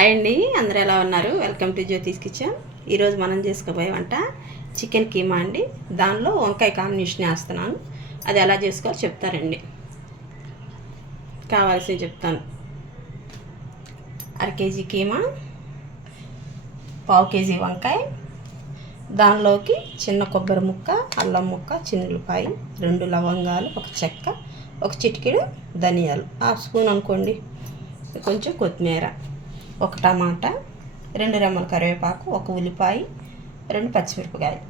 Hi అండి, అందరూ ఎలా ఉన్నారు? Welcome to జ్యోతిస్ kitchen. ఈరోజు మనం చేసుకోబోయే వంట చికెన్ కీమా అండి. దానిలో వంకాయ కాంబినేషన్ వేస్తున్నాను. అది ఎలా చేసుకోవాలో చెప్తారండి. కావాల్సినవి చెప్తాను. 1/2 కేజీ కీమా, 1/2 కేజీ వంకాయ, దానిలోకి చిన్న కొబ్బరి ముక్క, అల్లం ముక్క, చిన్నులపాయ, 2 లవంగాలు, 1 చెక్క, 1 చిటికెడు ధనియాలు, 1/2 స్పూన్ అనుకోండి, కొంచెం కొత్తిమీర, 1 టమాటా, 2 రెమ్మల కరివేపాకు, 1 ఉల్లిపాయ, 2 పచ్చిమిరపకాయలు,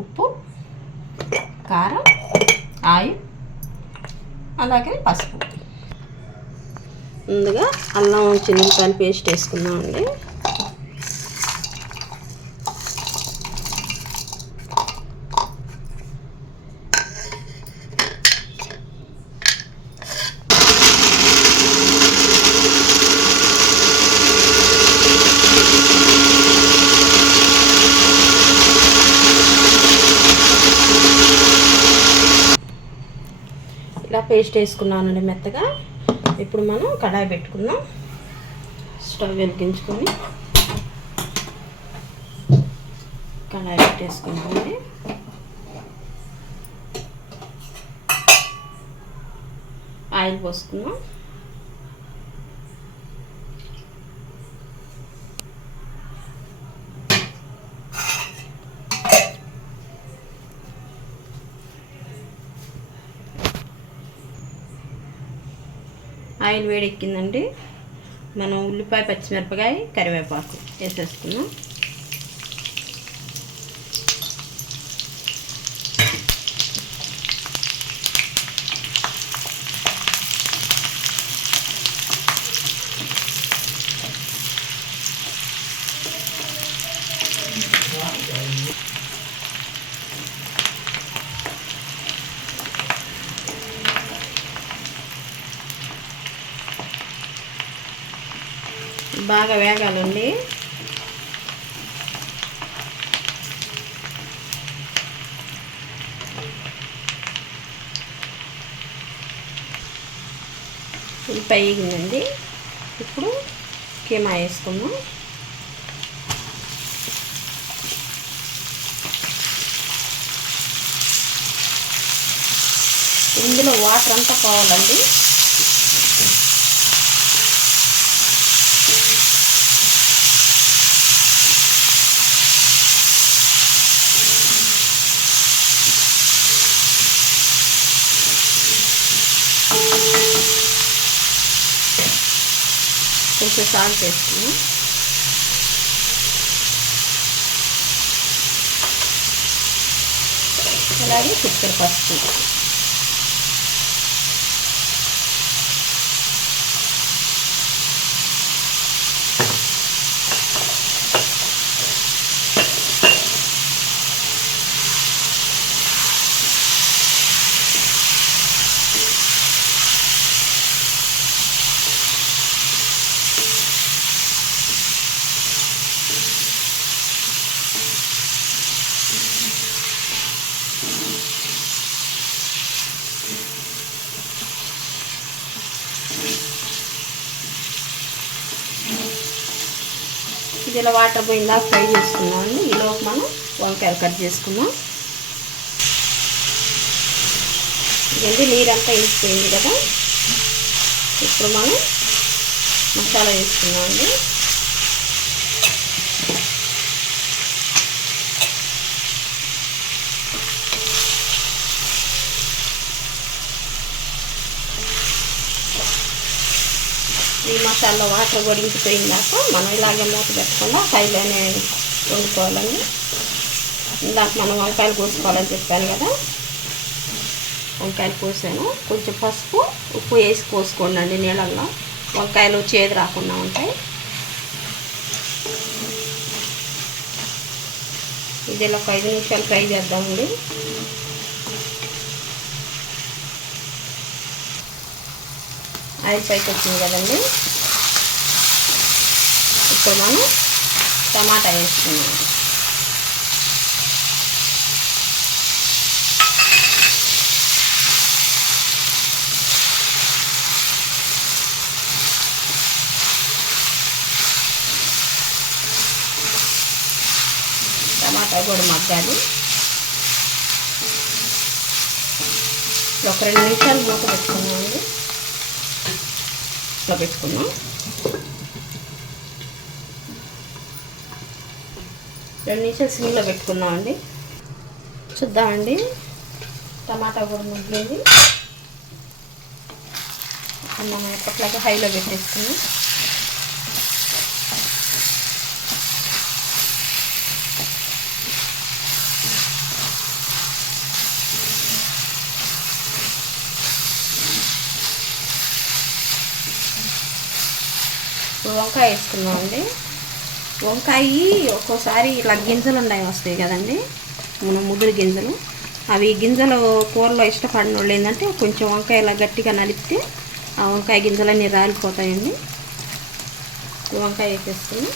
ఉప్పు, కారం, ఆయిల్, అలాగే పసుపు. ముందుగా అల్లం చిన్నులపాయలు పేస్ట్ వేసుకుందామండి. ఇలా పేస్ట్ వేసుకున్నానండి మెత్తగా. ఇప్పుడు మనం కడాయి పెట్టుకుందాం. స్టవ్ వెలిగించుకొని కడాయి పెట్టేసుకున్నామండి. ఆయిల్ పోసుకుందాం. ఆయిల్ వేడెక్కిందండి. మనం ఉల్లిపాయ, పచ్చిమిరపకాయ, కరివేపాకు వేసేసుకున్నాం. బాగా వేగాలండి. ఉల్లిపాయ వేగిందండి. ఇప్పుడు కీమా వేసుకుందాం. ఇందులో వాటర్ అంతా పోవాలండి. కొంచెం సాల్ట్ వేసుకున్నాం. అలాగే చిటికెడు పసుపు. ఇది ఇలా వాటర్ పోయిందా ఫ్రై చేసుకున్నామండి. ఈలోపు మనం వంకాయలు కట్ చేసుకుందాం. ఇదండి నీరంతా ఇంకిపోయింది కదా. ఇప్పుడు మనం మసాలా వేసుకున్నామండి. ఈ మసాలా వాటర్ కూడా ఇంకిపోయిందాక మనం ఇలాగే మూత పెట్టకుండా హైలోనే వండుకోవాలండి. ఇందాక మనం వంకాయలు కోసుకోవాలని చెప్పాను కదా, వంకాయలు కోసాను. కొంచెం పసుపు, ఉప్పు వేసి కోసుకోండి అండి నీళ్ళల్లో. వంకాయలు చేదు రాకుండా ఉంటాయి. ఇది ఇలా ఒక 5 నిమిషాలు ఫ్రై చేద్దామండి. ఆయిల్ పైకి వచ్చింది కదండి. ఇప్పుడు మనం టమాటా వేసుకున్నాం. వంకాయ కూడా మగ్గాలి. ఒక 2 నిమిషాలు మూత పెట్టుకున్నామండి. ఇట్లా పెట్టుకున్నాం. 2 నిమిషాలు సిమ్లో పెట్టుకున్నామండి. చూద్దామండి. టమాటా కూడా మగ్గింది. మనం ఎప్పట్లాగా హైలో పెట్టేసుకున్నాం. వంకాయ వేసుకున్నామండి. వంకాయ ఒక్కోసారి ఇలా గింజలు వస్తాయి కదండి, మన ముదురు గింజలు. అవి గింజలు కూరలో ఇష్టపడిన వాళ్ళు ఏంటంటే కొంచెం వంకాయ ఇలా గట్టిగా నలిపితే ఆ వంకాయ గింజలన్నీ రాలిపోతాయండి. వంకాయ వేసేసుకుని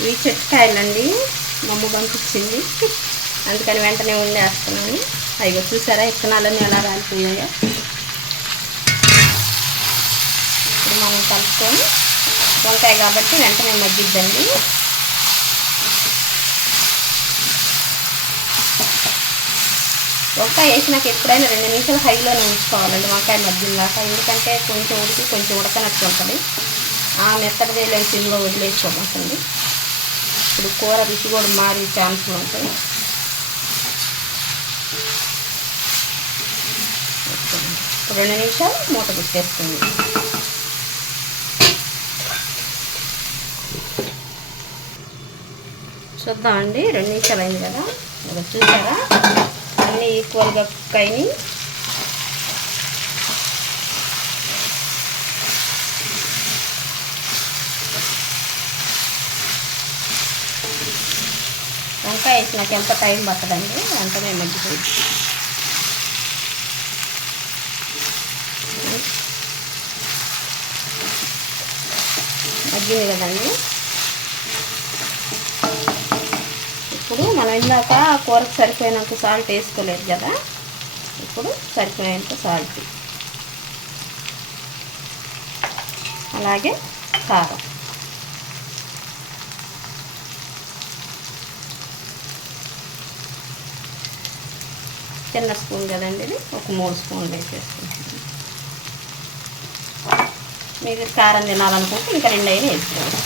ఇవి చెట్టుకాయలండి, మా అమ్మ పంపించింది, అందుకని వెంటనే వండేస్తున్నాను. అయ్యో చూసారా విత్తనాలన్నీ ఎలా రాలిపోయాయో. ఇప్పుడు మనం కలుపుకొని, వంకాయ కాబట్టి వెంటనే మగ్గిద్దండి. వంకాయ వేసినాక ఎప్పుడైనా 2 నిమిషాలు హైలోనే ఉంచుకోవాలండి వంకాయ మగ్గినాక. ఎందుకంటే కొంచెం ఉడికి కొంచెం ఉడకనట్టు ఉంటుంది. ఆ మెత్తడిదే లేదు సిమ్లో వదిలేసుకోమంటుంది. ఇప్పుడు కూర రుచి కూడా మారే ఛాన్సులు ఉంటాయి. ఇప్పుడు 2 నిమిషాలు మూత పెట్టేస్తుంది. చూద్దామండి. 2 నిమిషాలు అయింది కదా, ఇలా చూసారా అన్నీ ఈక్వల్గా కుక్ అయినాయి. వంకాయ వేసి నాకు ఎంత టైం పట్టదండి, వెంటనే మగ్గిపోయింది. మగ్గింది కదండి. ఇప్పుడు మనం ఇందాక కూరకు సరిపోయినంత సాల్ట్ వేసుకోలేదు కదా, ఇప్పుడు సరిపోయేంత సాల్ట్, అలాగే కారం. చిన్న స్పూన్ కదండి ఇది, ఒక 3 స్పూన్లు వేసేసుకుంటాం. మీరు కారం తినాలనుకుంటే ఇంకా 2 అయినా వేసుకోవాలి.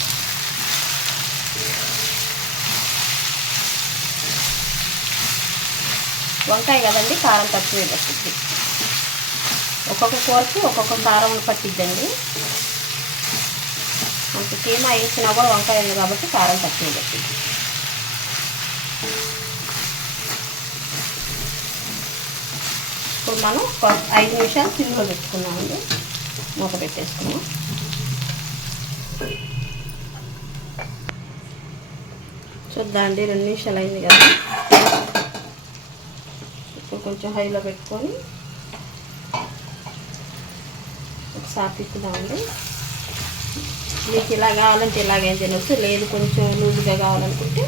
వంకాయ కదండి, కారం తక్కువే పట్టిద్ది. ఒక్కొక్క కూరకి ఒక్కొక్క కారం పట్టిద్దండి. అంత కీమా వేసినా కూడా వంకాయ ఉంది కాబట్టి కారం తక్కువే పట్టిద్ది. ఇప్పుడు మనం 5 నిమిషాలు సిమ్లో పెట్టుకున్నామండి. మూత పెట్టేసుకున్నాం. చూద్దామండి. 2 నిమిషాలు అయింది కదా, ఇప్పుడు కొంచెం హైలో పెట్టుకొని ఒకసారి తిప్పుదామండి. మీకు ఇలా కావాలంటే ఇలాగేం తినొచ్చు, లేదు కొంచెం లూజ్గా కావాలనుకుంటే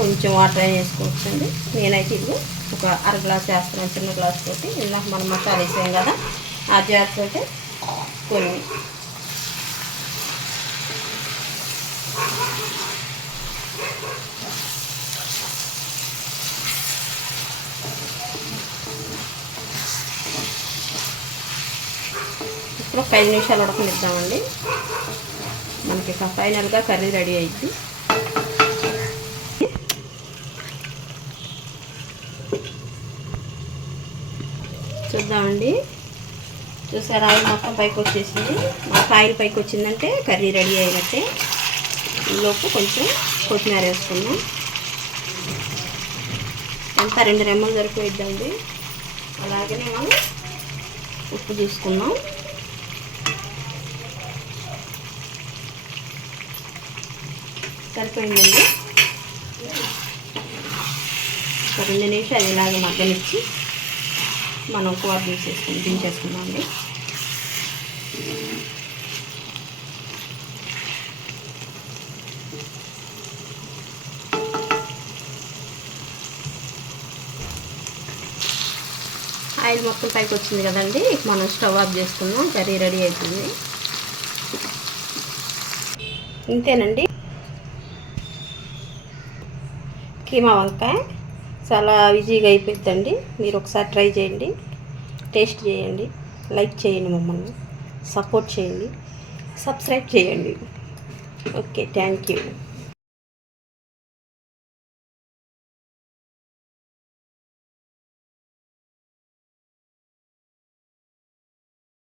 కొంచెం వాటర్ వేసుకోవచ్చండి. నేనైతే ఇది ఒక 1/2 గ్లాస్ వేస్తున్నాను, చిన్న గ్లాస్ తోటి. ఇందాక మనం మసాలా వేసాం కదా, ఆ జార్ తోటి కొన్ని. ఇప్పుడు ఒక 5 నిమిషాలు ఉడకనిద్దామండి. మనకి ఫైనల్గా కర్రీ రెడీ అయింది. చూద్దామండి. చూసారా ఆయిల్ మొత్తం పైకి వచ్చేసింది. మాకు ఆయిల్ పైకి వచ్చిందంటే కర్రీ రెడీ అయినట్టే. ఈలోపు కొంచెం కొత్తిమీర వేసుకున్నాం. ఎంత 2 రెమ్మలు సరిపోయిద్దండి. అలాగే మనం ఉప్పు చూసుకున్నాం. సరిపోయిందండి. ఒక 2 నిమిషాలు ఇలాగే మగ్గనిచ్చి మనం కూర దించేసుకుందామండి. ఆయిల్ మొత్తం పైకి వచ్చింది కదండి. మనం స్టవ్ ఆఫ్ చేసుకుందాం. కర్రీ రెడీ అవుతుంది. ఇంతేనండి, కీమా వంకాయ చాలా ఈజీగా అయిపోతుందండి. మీరు ఒకసారి ట్రై చేయండి, టేస్ట్ చేయండి, లైక్ చేయండి, మమ్మల్ని సపోర్ట్ చేయండి, సబ్స్క్రైబ్ చేయండి. Okay, thank you.